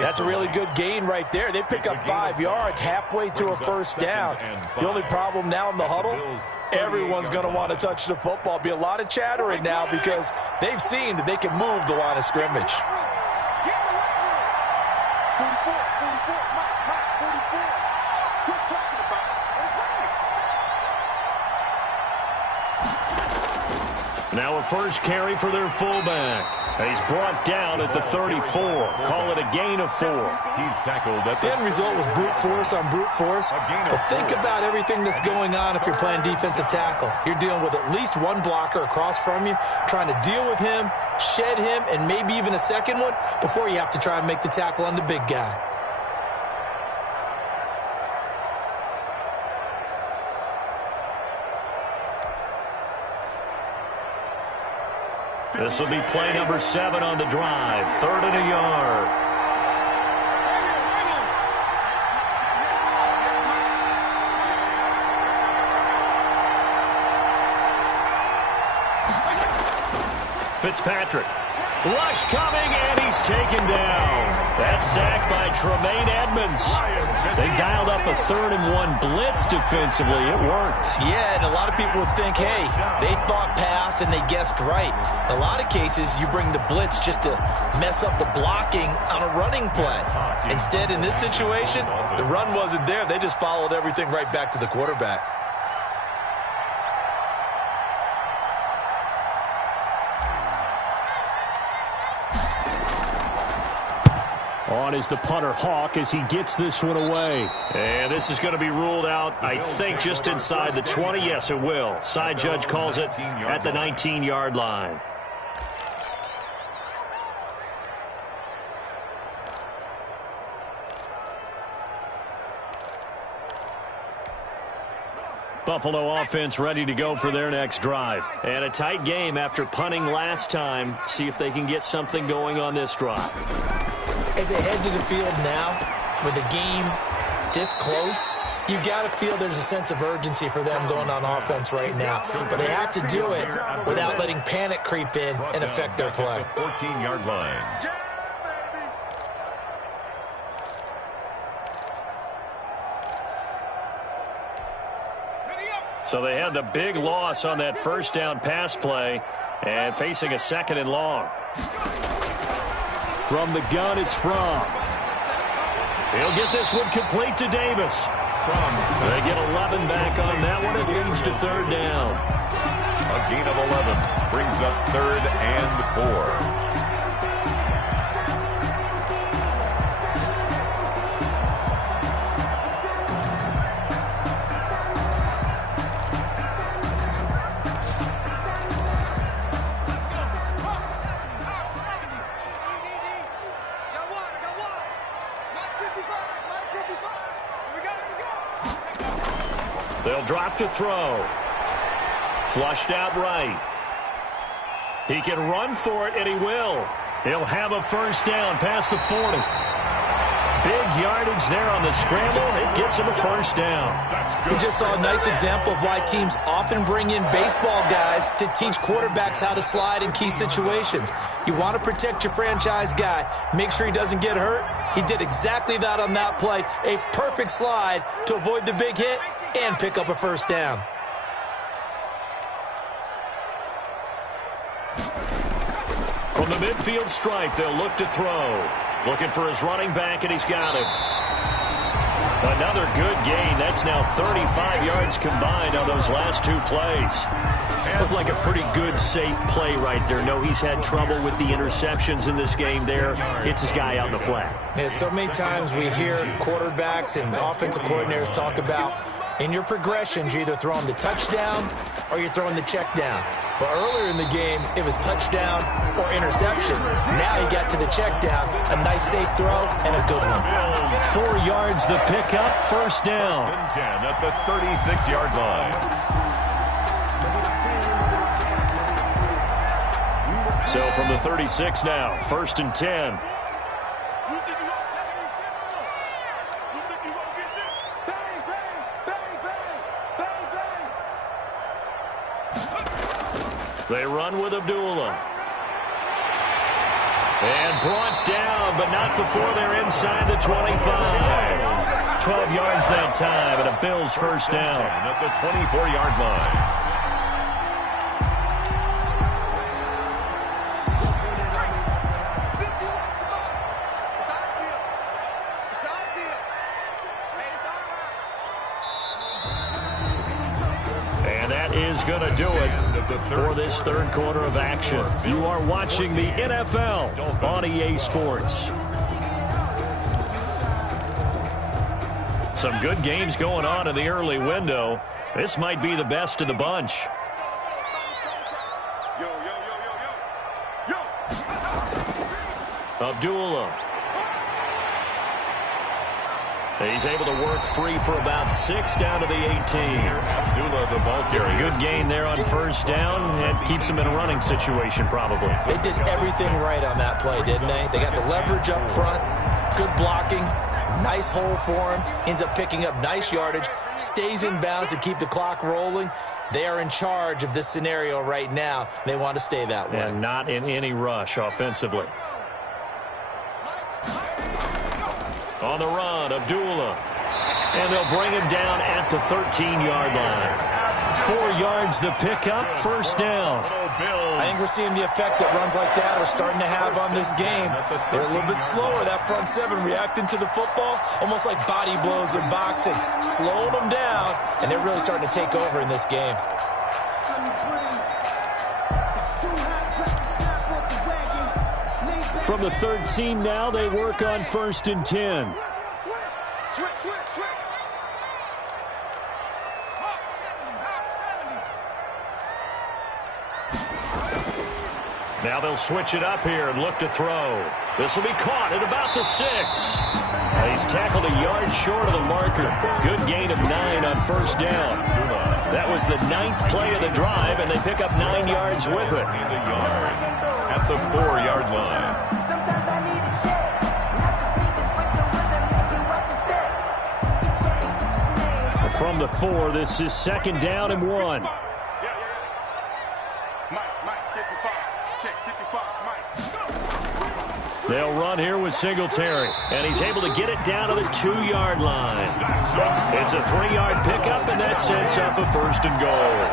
That's a really good gain right there. They pick up 5 yards halfway to a 1st down. The only problem now in the huddle, everyone's going to want to touch the football. Be a lot of chattering now because they've seen that they can move the line of scrimmage. Now a first carry for their fullback. He's brought down at the 34. Call it a gain of 4. He's tackled at the end result was brute force on brute force. But think about everything that's going on if you're playing defensive tackle. You're dealing with at least one blocker across from you, trying to deal with him, shed him, and maybe even a second one before you have to try and make the tackle on the big guy. This will be play number 7 on the drive. 3rd and a yard. Fitzpatrick. Rush coming, and he's taken down. That's sacked by Tremaine Edmonds. They dialed up a 3rd and 1 blitz defensively. It worked. Yeah, and a lot of people would think, hey, they thought pass and they guessed right. In a lot of cases, you bring the blitz just to mess up the blocking on a running play. Instead, in this situation, the run wasn't there. They just followed everything right back to the quarterback. On is the punter, Hawk, as he gets this one away. And this is going to be ruled out, I think, just inside the 20. Yes, it will. Side judge calls it at the 19-yard line. Buffalo offense ready to go for their next drive. And a tight game after punting last time. See if they can get something going on this drive. As they head to the field now, with the game this close, you've got to feel there's a sense of urgency for them going on offense right now. But they have to do it without letting panic creep in and affect their play. 14-yard line. So they had the big loss on that 1st down pass play and facing a 2nd and long. From the gun, it's Fromm. He'll get this one complete to Davis. They get 11 back on that one. It leads to 3rd down. A gain of 11 brings up 3rd and 4. They'll drop to throw. Flushed out right. He can run for it, and he will. He'll have a 1st down past the 40. Big yardage there on the scramble. It gets him a 1st down. We just saw a nice example of why teams often bring in baseball guys to teach quarterbacks how to slide in key situations. You want to protect your franchise guy. Make sure he doesn't get hurt. He did exactly that on that play. A perfect slide to avoid the big hit and pick up a 1st down. From the midfield stripe, they'll look to throw. Looking for his running back, and he's got him. Another good gain. That's now 35 yards combined on those last 2 plays. Looked like a pretty good, safe play right there. No, he's had trouble with the interceptions in this game there. Hits his guy out in the flat. Yeah, so many times we hear quarterbacks and offensive coordinators talk about In your progressions, you're either throwing the touchdown or you're throwing the check down. But earlier in the game, it was touchdown or interception. Now he got to the check down, a nice safe throw, and a good one. 4 yards the pickup, first down. 10 at the 36-yard line. So from the 36 now, first and 10. They run with Abdullah. And brought down, but not before they're inside the 25. 12 yards that time, and a Bills first down. At the 24-yard line. Is going to do it for this third quarter of action. You are watching the NFL on EA Sports. Some good games going on in the early window. This might be the best of the bunch. Abdullah. He's able to work free for about 6 down to the 18. Abdullah, the ball carrier. Good gain there on first down and keeps him in a running situation probably. They did everything right on that play, didn't they? They got the leverage up front, good blocking, nice hole for him, ends up picking up nice yardage, stays in bounds to keep the clock rolling. They are in charge of this scenario right now. They want to stay that way. And not in any rush offensively. On the run, Abdullah. And they'll bring him down at the 13-yard line. 4 yards the pickup, first down. I think we're seeing the effect that runs like that are starting to have on this game. They're a little bit slower, that front seven, reacting to the football, almost like body blows in boxing, slowing them down, and they're really starting to take over in this game. From the 13 now, they work on first and 10. Switch. Now they'll switch it up here and look to throw. This will be caught at about the 6. He's tackled a yard short of the marker. Good gain of 9 on first down. That was the 9th play of the drive, and they pick up 9 yards with it. At the 4-yard line. From the 4, this is second down and 1. Mike, 55. Check, 55, Mike. They'll run here with Singletary, and he's able to get it down to the 2-yard line. It's a 3-yard pickup, and that sets up a first and goal.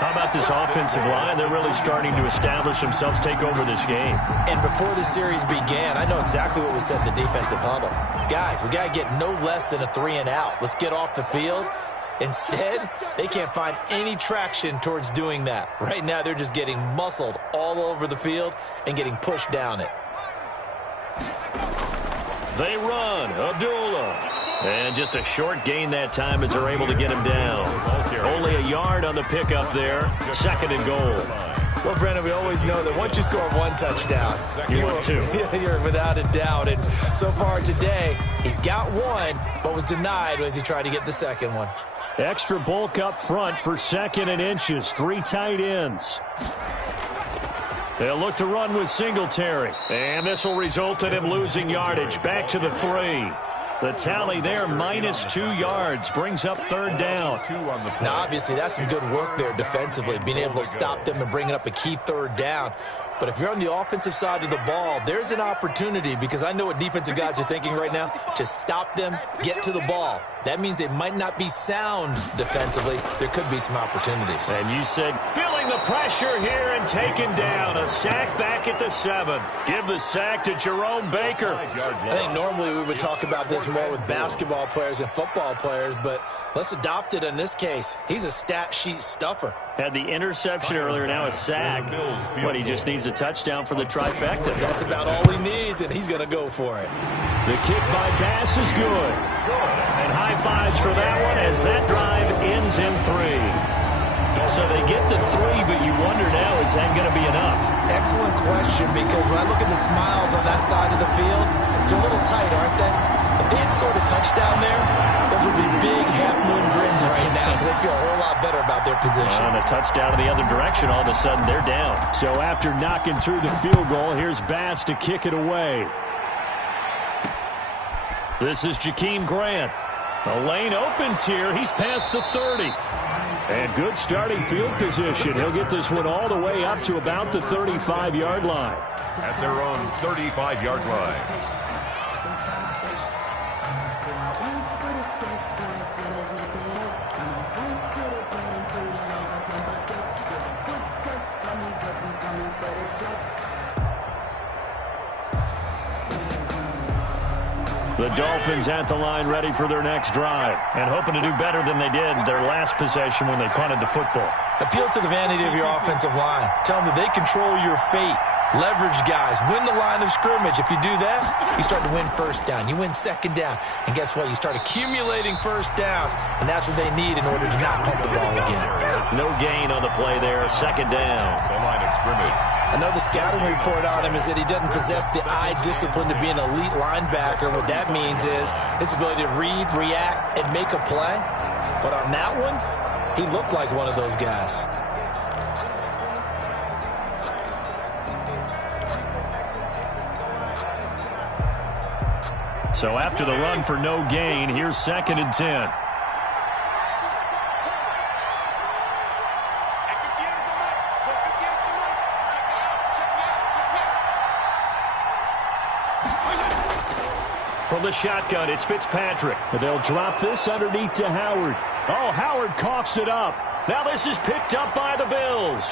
How about this offensive line? They're really starting to establish themselves, take over this game. And before the series began, I know exactly what we said in the defensive huddle. Guys, we got to get no less than a 3 and out. Let's get off the field. Instead, they can't find any traction towards doing that. Right now, they're just getting muscled all over the field and getting pushed down it. They run. Abdullah. And just a short gain that time as they're able to get him down. Only a yard on the pickup there. Second and goal. Well, Brendan, we always know that once you score 1 touchdown, you're 2. You're without a doubt. And so far today, he's got 1, but was denied as he tried to get the second one. Extra bulk up front for 2nd and inches. 3 tight ends. They'll look to run with Singletary. And this will result in him losing yardage. Back to the 3. The tally there, -2 yards, brings up third down. Now, obviously, that's some good work there defensively, being able to stop them and bringing up a key third down. But if you're on the offensive side of the ball, there's an opportunity, because I know what defensive guys are thinking right now, to stop them, get to the ball. That means they might not be sound defensively. There could be some opportunities. And you said, feeling the pressure here and taken down. A sack back at the 7. Give the sack to Jerome Baker. I think normally we would talk about this more with basketball players and football players, but let's adopt it in this case. He's a stat sheet stuffer. Had the interception earlier, now a sack. But he just needs a touchdown for the trifecta. That's about all he needs, and he's going to go for it. The kick by pass is good. And high qualifies for that one as that drive ends in 3. So they get to 3, but you wonder now, is that going to be enough? Excellent question, because when I look at the smiles on that side of the field, they're a little tight, aren't they? If they had scored a touchdown there, those would be big half-moon grins right now because they'd feel a whole lot better about their position. And a touchdown in the other direction, all of a sudden they're down. So after knocking through the field goal, here's Bass to kick it away. This is Jakeem Grant. The lane opens here. He's past the 30. And good starting field position. He'll get this one all the way up to about the 35-yard line. At their own 35-yard line. The Dolphins at the line ready for their next drive and hoping to do better than they did their last possession when they punted the football. Appeal to the vanity of your offensive line. Tell them that they control your fate. Leverage guys. Win the line of scrimmage. If you do that, you start to win first down. You win second down. And guess what? You start accumulating first downs. And that's what they need in order to not pump the ball again. No gain on the play there. Second down. The line of scrimmage. Another scouting report on him is that he doesn't possess the eye discipline to be an elite linebacker. What that means is his ability to read, react, and make a play. But on that one, he looked like one of those guys. So after the run for no gain, here's 2nd and 10. From the shotgun, it's Fitzpatrick. But they'll drop this underneath to Howard. Oh, Howard coughs it up. Now this is picked up by the Bills.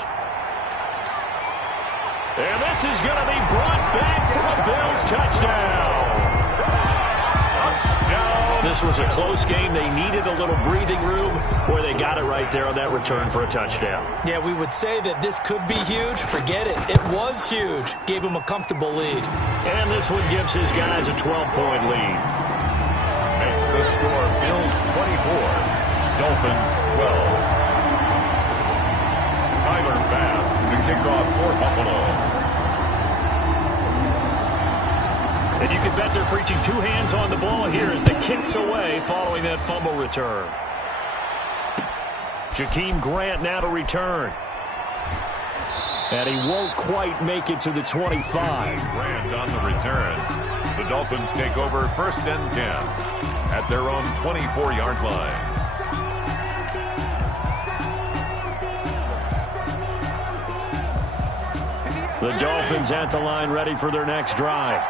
And this is going to be brought back for a Bills touchdown. This was a close game. They needed a little breathing room where they got it right there on that return for a touchdown. Yeah, we would say that this could be huge. Forget it. It was huge. Gave him a comfortable lead. And this one gives his guys a 12-point lead. Makes the score Bills 24, Dolphins 12. Tyler Bass to kick off for Buffalo. And you can bet they're preaching two hands on the ball here as the kick's away following that fumble return. Jakeem Grant now to return. And he won't quite make it to the 25. Grant on the return. The Dolphins take over 1st and 10 at their own 24-yard line. The Dolphins at the line ready for their next drive.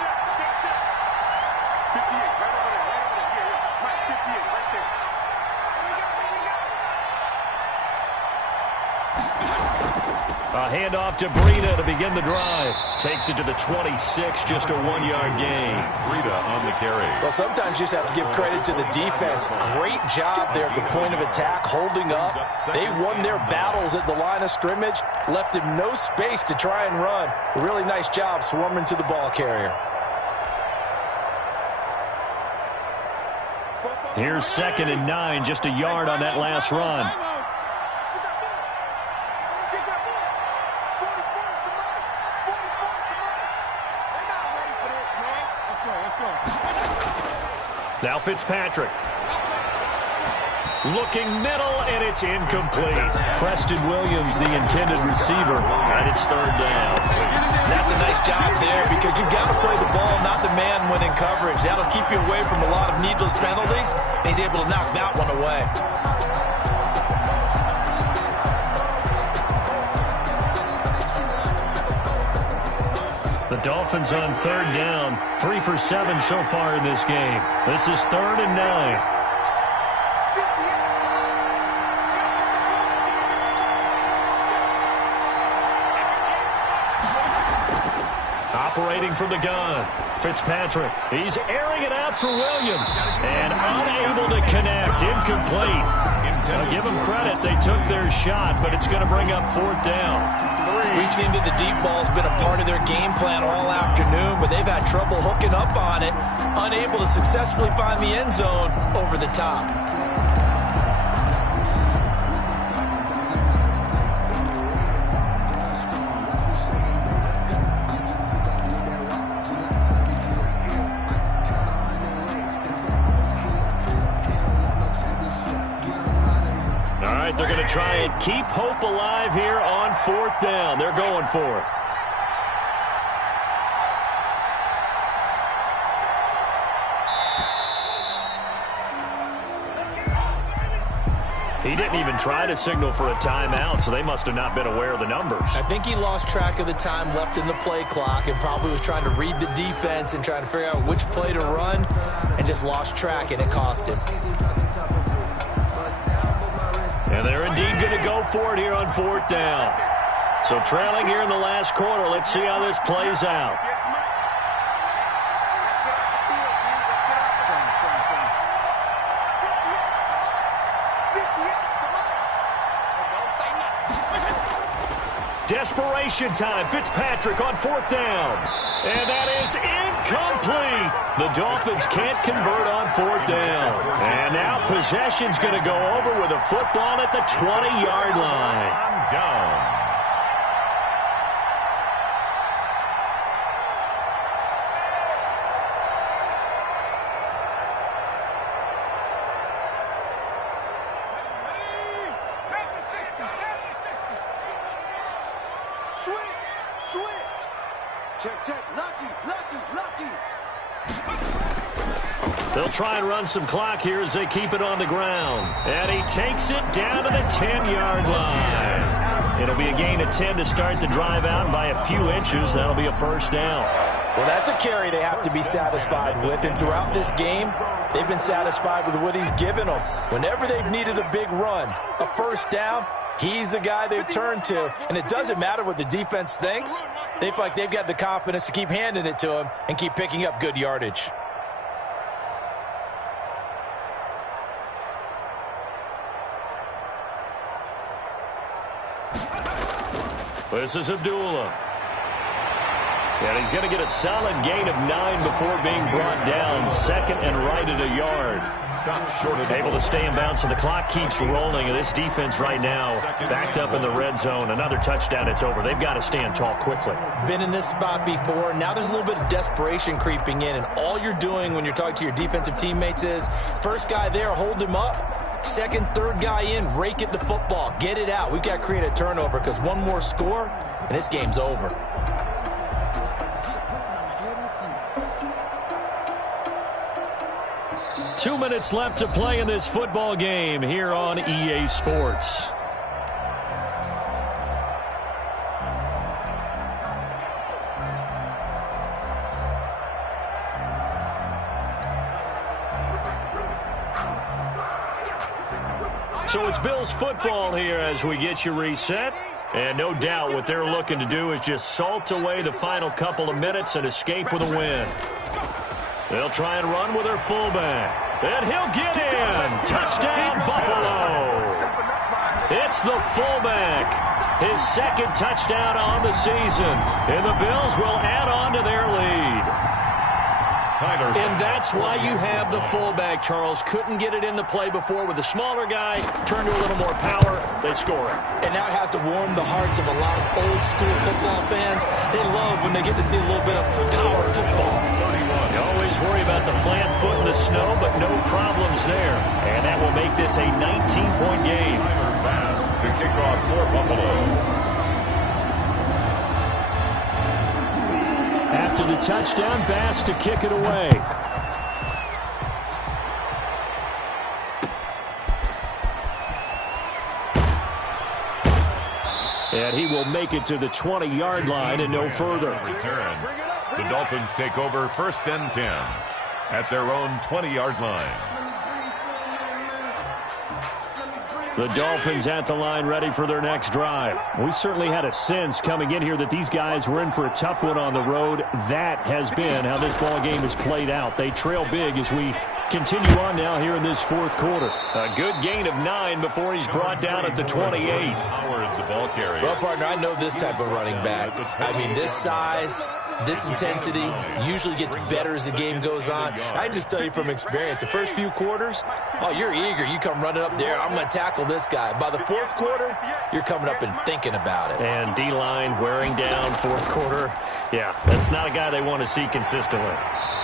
A handoff to Breida to begin the drive. Takes it to the 26, just a 1-yard gain. Breida on the carry. Well, sometimes you just have to give credit to the defense. Great job there at the point of attack, holding up. They won their battles at the line of scrimmage, left him no space to try and run. A really nice job swarming to the ball carrier. Here's 2nd and 9, just a yard on that last run. Now Fitzpatrick. Looking middle, and it's incomplete. Preston Williams, the intended receiver, and it's 3rd down. That's a nice job there because you've got to play the ball, not the man when in coverage. That'll keep you away from a lot of needless penalties, and he's able to knock that one away. The Dolphins on 3rd down, 3 for 7 so far in this game. This is 3rd and 9. Operating from the gun, Fitzpatrick. He's airing it out for Williams. And unable to connect, incomplete. I'll give them credit. They took their shot, but it's going to bring up 4th down. We've seen that the deep ball's been a part of their game plan all afternoon, but they've had trouble hooking up on it, unable to successfully find the end zone over the top. They're going to try and keep hope alive here on 4th down. They're going for it. He didn't even try to signal for a timeout, so they must have not been aware of the numbers. I think he lost track of the time left in the play clock and probably was trying to read the defense and trying to figure out which play to run and just lost track, and it cost him. And they're indeed going to go for it here on 4th down. So trailing here in the last quarter. Let's see how this plays out. Desperation time. Fitzpatrick on 4th down. And that is incomplete. The Dolphins can't convert on 4th down. And now possession's going to go over with a football at the 20-yard line. Downs. They'll try and run some clock here as they keep it on the ground. And he takes it down to the 10-yard line. It'll be a gain of 10 to start the drive out, and by a few inches, that'll be a 1st down. Well, that's a carry they have to be satisfied with, and throughout this game, they've been satisfied with what he's given them. Whenever they've needed a big run, a 1st down, he's the guy they've turned to, and it doesn't matter what the defense thinks. They feel like they've got the confidence to keep handing it to him and keep picking up good yardage. This is Abdullah. And he's going to get a solid gain of 9 before being brought down. 2nd and right at a yard. Able to stay in bounds, so the clock keeps rolling. And this defense right now backed up in the red zone. Another touchdown, it's over. They've got to stand tall quickly. Been in this spot before. Now there's a little bit of desperation creeping in. And all you're doing when you're talking to your defensive teammates is, first guy there, hold him up. 2nd, 3rd guy in, rake at the football. Get it out. We've got to create a turnover because one more score, and this game's over. Two minutes left to play in this football game here on EA Sports. So it's Bills football here as we get you reset. And no doubt what they're looking to do is just salt away the final couple of minutes and escape with a win. They'll try and run with their fullback. And he'll get in. Touchdown, Buffalo. It's the fullback. His 2nd touchdown on the season. And the Bills will add on to their lead. And that's why you have the fullback, Charles. Couldn't get it in the play before with the smaller guy. Turned to a little more power. They score it. And now it has to warm the hearts of a lot of old-school football fans. They love when they get to see a little bit of power football. You always worry about the plant foot in the snow, but no problems there. And that will make this a 19-point game. Pass to kick off for Buffalo. After the touchdown, Bass to kick it away. And he will make it to the 20-yard line and no further. Return. The Dolphins take over 1st and 10 at their own 20-yard line. The Dolphins at the line ready for their next drive. We certainly had a sense coming in here that these guys were in for a tough one on the road. That has been how this ball game has played out. They trail big as we Continue on now here in this fourth quarter. A good gain of 9 before he's brought down at the 28. The ball carrier. Well, partner, I know this type of running back. I mean, this size, this intensity usually gets better as the game goes on. I just tell you from experience, the first few quarters, oh, you're eager. You come running up there, I'm going to tackle this guy. By the fourth quarter, you're coming up and thinking about it. And D-line wearing down fourth quarter. Yeah, that's not a guy they want to see consistently.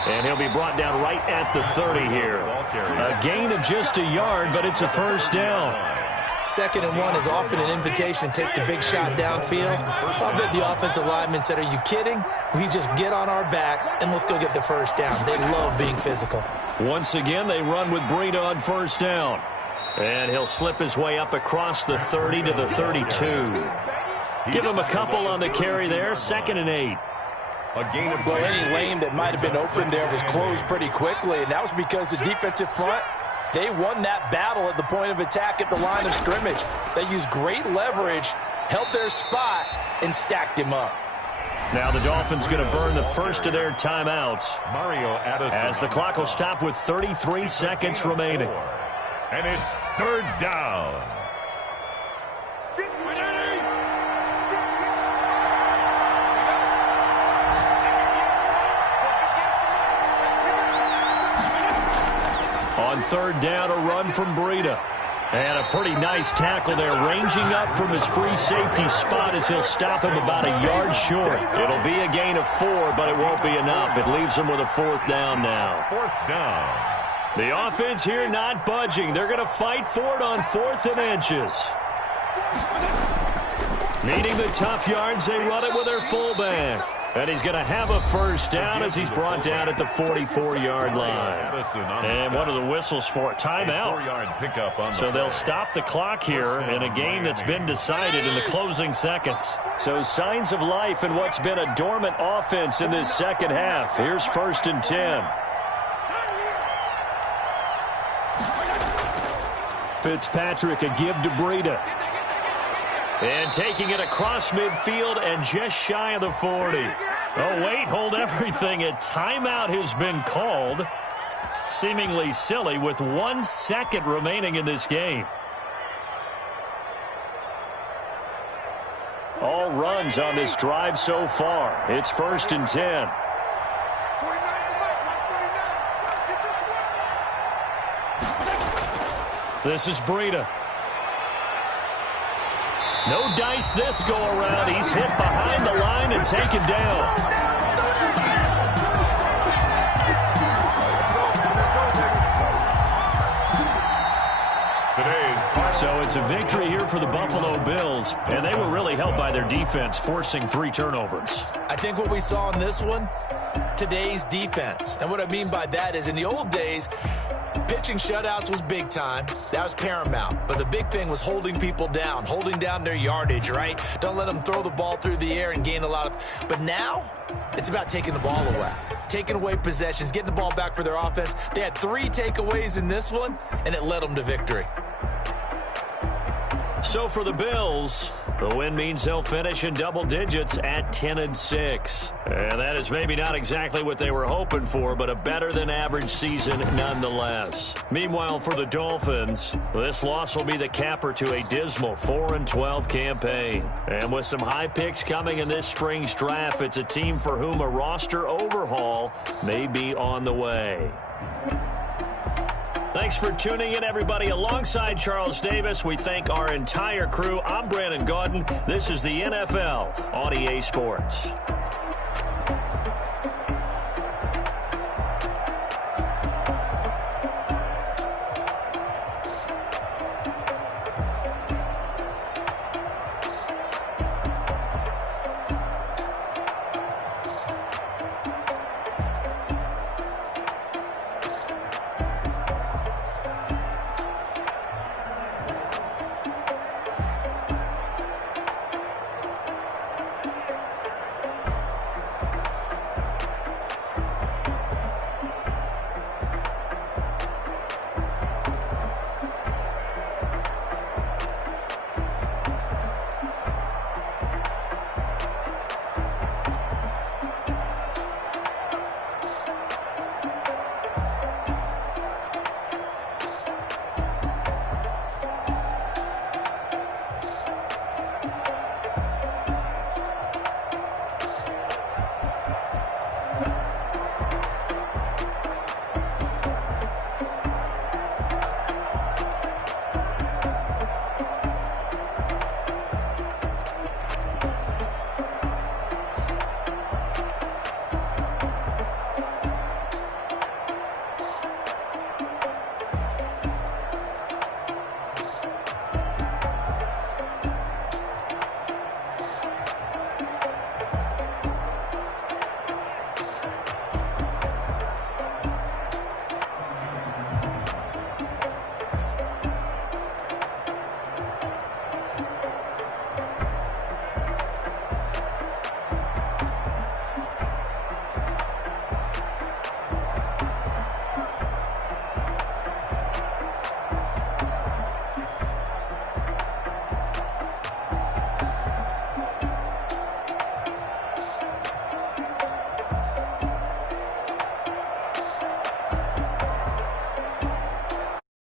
And he'll be brought down right at the 30 here. A gain of just a yard, but it's a first down. 2nd and 1 is often an invitation to take the big shot downfield. I bet the offensive linemen said, are you kidding? We just get on our backs and let's go get the first down. They love being physical. Once again, they run with Breida on first down. And he'll slip his way up across the 30 to the 32. Give him a couple on the carry there. 2nd and 8. Well, any lane that might have been open there was closed pretty quickly, and that was because the defensive front, they won that battle at the point of attack at the line of scrimmage. They used great leverage, held their spot, and stacked him up. Now the Dolphins going to burn the first of their timeouts as the clock will stop with 33 seconds remaining. And it's 3rd down. On 3rd down, a run from Breida. And a pretty nice tackle there, ranging up from his free safety spot as he'll stop him about a yard short. It'll be a gain of 4, but it won't be enough. It leaves him with a 4th down now. 4th down. The offense here not budging. They're going to fight for it on 4th and inches. Needing the tough yards, they run it with their fullback. And he's going to have a first down as he's brought down at the 44-yard line. And one of the whistles for a timeout. So they'll stop the clock here in a game that's been decided in the closing seconds. So signs of life in what's been a dormant offense in this second half. Here's 1st and 10. Fitzpatrick a give to Breida. And taking it across midfield and just shy of the 40. Oh, wait, hold everything. A timeout has been called. Seemingly silly with 1 second remaining in this game. All runs on this drive so far. It's 1st and 10. This is Breida. No dice this go-around. He's hit behind the line and taken down. So it's a victory here for the Buffalo Bills, and they were really helped by their defense, forcing 3 turnovers. I think what we saw in this one, today's defense. And what I mean by that is in the old days, pitching shutouts was big time. That was paramount. But the big thing was holding people down, holding down their yardage, right? Don't let them throw the ball through the air and gain a lot of... But now, it's about taking the ball away. Taking away possessions, getting the ball back for their offense. They had 3 takeaways in this one, and it led them to victory. So for the Bills, the win means they'll finish in double digits at 10-6. And that is maybe not exactly what they were hoping for, but a better-than-average season nonetheless. Meanwhile, for the Dolphins, this loss will be the capper to a dismal 4-12 campaign. And with some high picks coming in this spring's draft, it's a team for whom a roster overhaul may be on the way. Thanks for tuning in, everybody. Alongside Charles Davis, we thank our entire crew. I'm Brandon Gaudin. This is the NFL on EA Sports.